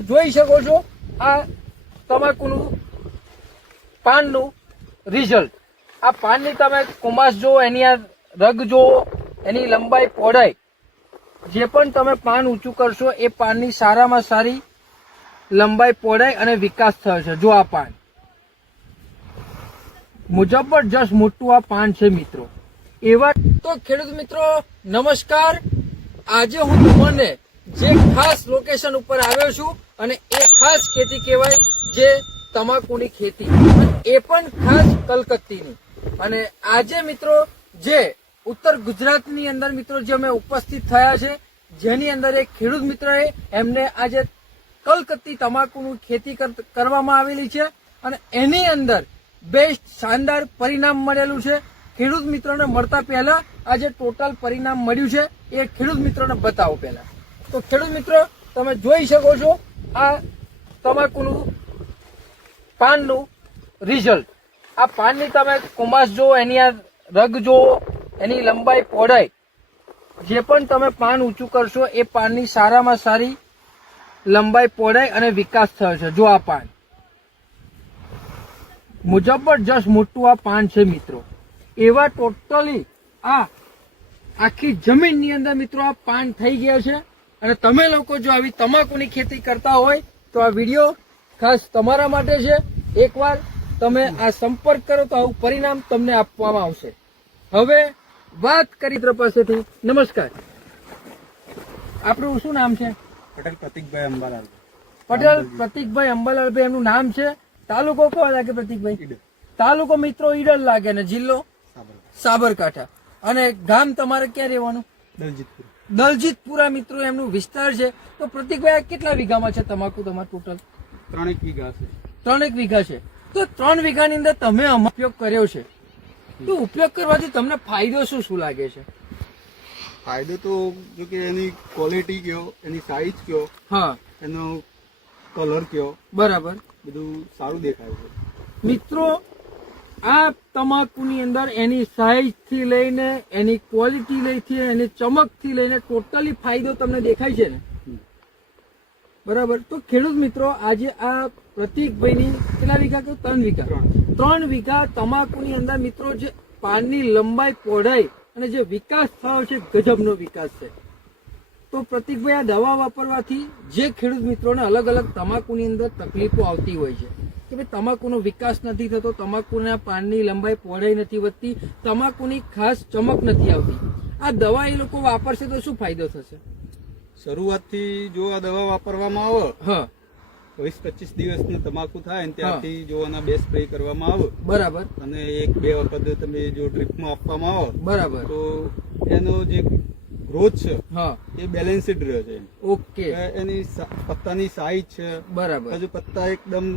તમે જોઈ શકો છો આ તમાકુનું પાનનું રિઝલ્ટ આ પાનની તમે કુમાસ જો એની આ રગ જો એની લંબાઈ પહોળાઈ જે પણ તમે પાન ઊંચું કરશો એ પાનની સારામાં સારી લંબાઈ પહોળાઈ અને વિકાસ થયો છે જો આ પાન જસ્ટ મોટું આ પાન છે મિત્રો એવા તો ખેડૂત મિત્રો નમસ્કાર આજે હું તમને જે ખાસ લોકેશન ઉપર આવ્યો છું અને એ ખાસ ખેતી કહેવાય જે તમાકુની ખેતી એ પણ ખાસ કલકત્તીની અને આજે મિત્રો જે ઉત્તર ગુજરાતની અંદર મિત્રો જે અમે ઉપસ્થિત થયા છે જેની અંદર એક ખેડૂત મિત્રએ એમને આજે કલકત્તી તમાકુની ખેતી કરવામાં આવેલી છે અને એની અંદર બેસ્ટ શાનદાર પરિણામ મળેલું છે ખેડૂત મિત્રોને મળતા પહેલા આજે ટોટલ પરિણામ મળ્યું છે એ ખેડૂત મિત્રોને બતાવો પહેલા તો ખેડૂત મિત્રો તમે જોઈ શકો છો આ તમાકુનું પાનનું રિઝલ્ટ આ પાનની તમે કુમાસ જુઓ એની આ રગ જુઓ એની લંબાઈ પહોળાઈ જે પણ તમે પાન ઊંચું કરશો એ પાનની સારામાં સારી લંબાઈ પહોળાઈ અને વિકાસ થયો છે જો આ પાન જબરજસ્ત મોટું આ પાન છે મિત્રો એવા ટોટલી આ આખી જમીનની અંદર મિત્રો આ પાન થઈ ગયા છે અને તમે લોકો જો આવી તમાકુની ખેતી કરતા હોય તો આ વિડીયો ખાસ તમારા માટે છે એકવાર તમે આ સંપર્ક કરો તો આવું પરિણામ તમને આપવામાં આવશે હવે વાત કરી પાસેથી નમસ્કાર આપણું શું નામ છે પટેલ પ્રતિકભાઈ અંબાલાલ પટેલ પ્રતિકભાઈ અંબાલાલભાઈ એમનું નામ છે તાલુકો કયો લાગે પ્રતિકભાઈ તાલુકો મિત્રો ઈડર લાગે ને જિલ્લો સાબરકાંઠા અને ગામ તમારે ક્યાં રહેવાનું દલજીતપુર દલજીતપુરા મિત્રો એમનું વિસ્તાર છે તો પ્રતિકભાઈ આ કેટલા વીઘામાં છે તમાકુ તમારું ટોટલ ત્રણેક વીઘા છે ત્રણેક વીઘા છે તો ત્રણ વીઘાની અંદર તમે ઉપયોગ કર્યો છે તો ઉપયોગ કરવાથી તમને ફાયદો શું શું લાગે છે ફાયદો તો જો કે એની ક્વોલિટી કયો એની સાઈઝ કયો હા એનો કલર કયો બરાબર બધું સારું દેખાય છે મિત્રો આ તમાકુની અંદર એની સાઇઝથી લઈને એની ક્વોલિટી લઈથી એની ચમકથી લઈને ટોટલી ફાયદો તમને દેખાય છે ને બરાબર તો ખેડૂત મિત્રો આજે આ પ્રતિકભાઈની કેટલા વીઘા કે ત્રણ વીઘા ત્રણ વીઘા તમાકુની અંદર મિત્રો જે પાનની લંબાઈ પહોળાઈ અને જે વિકાસ થયો છે ગજબનો વિકાસ છે તો પ્રતિકભાઈ આ દવા વાપરવાથી જે ખેડૂત મિત્રોને અલગ અલગ તમાકુની અંદર તકલીફો આવતી હોય છે કે ભાઈ તમાકુનો વિકાસ નથી થતો તમાકુના પાનની લંબાઈ પહોળાઈ નથી વધતી તમાકુની ખાસ ચમક નથી આવતી આ દવા એ લોકો વાપરશે તો શું ફાયદો થશે શરૂઆતથી જો આ દવા વાપરવામાં આવે હા વીસ પચીસ દિવસની તમાકુ થાય ત્યાંથી જો આના બે સ્પ્રે કરવામાં આવે બરાબર અને એક બે વખત તમે જો ડ્રીપમાં આપવામાં આવે બરાબર તો એનો જે ગ્રોથ છે હા એ બેલેન્સિડ રહ્યો છે ઓકે એની પત્તાની સાઈઝ છે બરાબર હજુ પત્તા એકદમ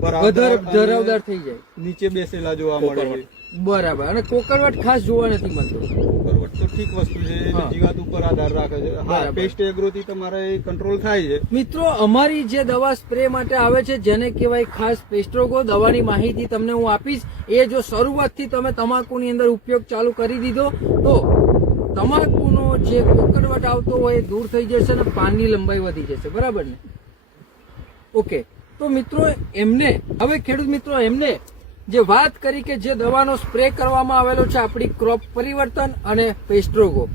ધરાવદાર થઈ જાય નીચે બેસેલા જોવા મળે બરાબર અને કોકરવટ ખાસ જોવા નથી મળતો કોકરવટ તો ઠીક વસ્તુ છે જીવાત ઉપર આધાર રાખે છે હા પેસ્ટ તમારે કંટ્રોલ થાય છે મિત્રો અમારી જે દવા સ્પ્રે માટે આવે છે જેને કહેવાય ખાસ પેસ્ટ્રોગો દવાની માહિતી તમને હું આપીશ એ જો શરૂઆતથી તમે તમાકુની અંદર ઉપયોગ ચાલુ કરી દીધો તો તમાકુનો જે કોકડવટ આવતો હોય એ દૂર થઈ જશે અને પાનની લંબાઈ વધી જશે બરાબર ને ઓકે તો મિત્રો એમને હવે ખેડૂત મિત્રો એમને જે વાત કરી કે જે દવાનો સ્પ્રે કરવામાં આવેલો છે આપણી ક્રોપ પરિવર્તન અને પેસ્ટ્રોગો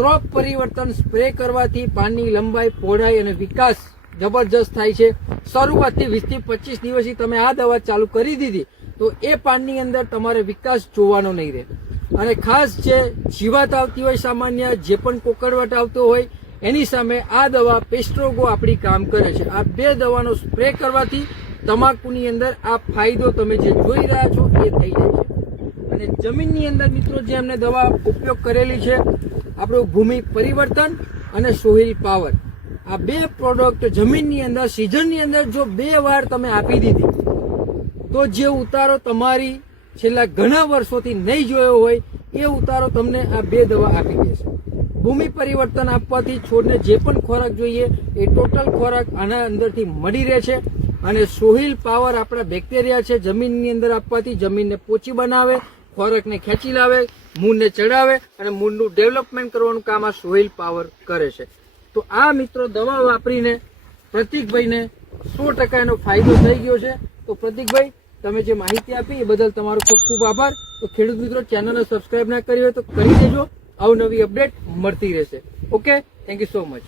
ક્રોપ પરિવર્તન સ્પ્રે કરવાથી પાનની લંબાઈ પહોળાઈ અને વિકાસ જબરજસ્ત થાય છે શરૂઆતથી વીસથી પચીસ દિવસથી તમે આ દવા ચાલુ કરી દીધી તો એ પાનની અંદર તમારે વિકાસ જોવાનો નહીં રહે અને ખાસ જે જીવાત આવતી હોય સામાન્ય જે પણ કોકરવટ આવતો હોય એની સામે આ દવા પેસ્ટ્રોગો આપણી કામ કરે છે આ બે દવાનો સ્પ્રે કરવાથી તમાકુની અંદર આ ફાયદો તમે જે જોઈ રહ્યા છો એ થઈ જાય છે અને જમીનની અંદર મિત્રો જે અમને દવા ઉપયોગ કરેલી છે આપણું ભૂમિ પરિવર્તન અને સોહિલ પાવર આ બે પ્રોડક્ટ જમીનની અંદર સિઝનની અંદર જો બે વાર તમે આપી દીધી તો જે ઉતારો તમારી છેલ્લા ઘણા વર્ષોથી નહીં જોયો હોય એ ઉતારો તમને આ બે દવા આપી દેશે ભૂમિ પરિવર્તન આપવાથી છોડને જે પણ ખોરાક જોઈએ એ ટોટલ ખોરાક આના અંદરથી મળી રહે છે અને સોહિલ પાવર આપણા બેક્ટેરિયા છે જમીનની અંદર આપવાથી જમીનને પોચી બનાવે ખોરાકને ખેંચી લાવે મૂળને ચડાવે અને મૂળનું ડેવલપમેન્ટ કરવાનું કામ આ સોહિલ પાવર કરે છે તો આ મિત્રો દવા વાપરીને પ્રતિકભાઈને સો ટકા એનો ફાયદો થઈ ગયો છે તો પ્રતિકભાઈ તમે જે માહિતી આપી એ બદલ તમારો ખૂબ ખૂબ આભાર તો ખેડૂત મિત્રો ચેનલને સબસ્ક્રાઇબ ના કરી હોય તો કરી દેજો અવનવી અપડેટ મળતી રહેશે okay thank you so much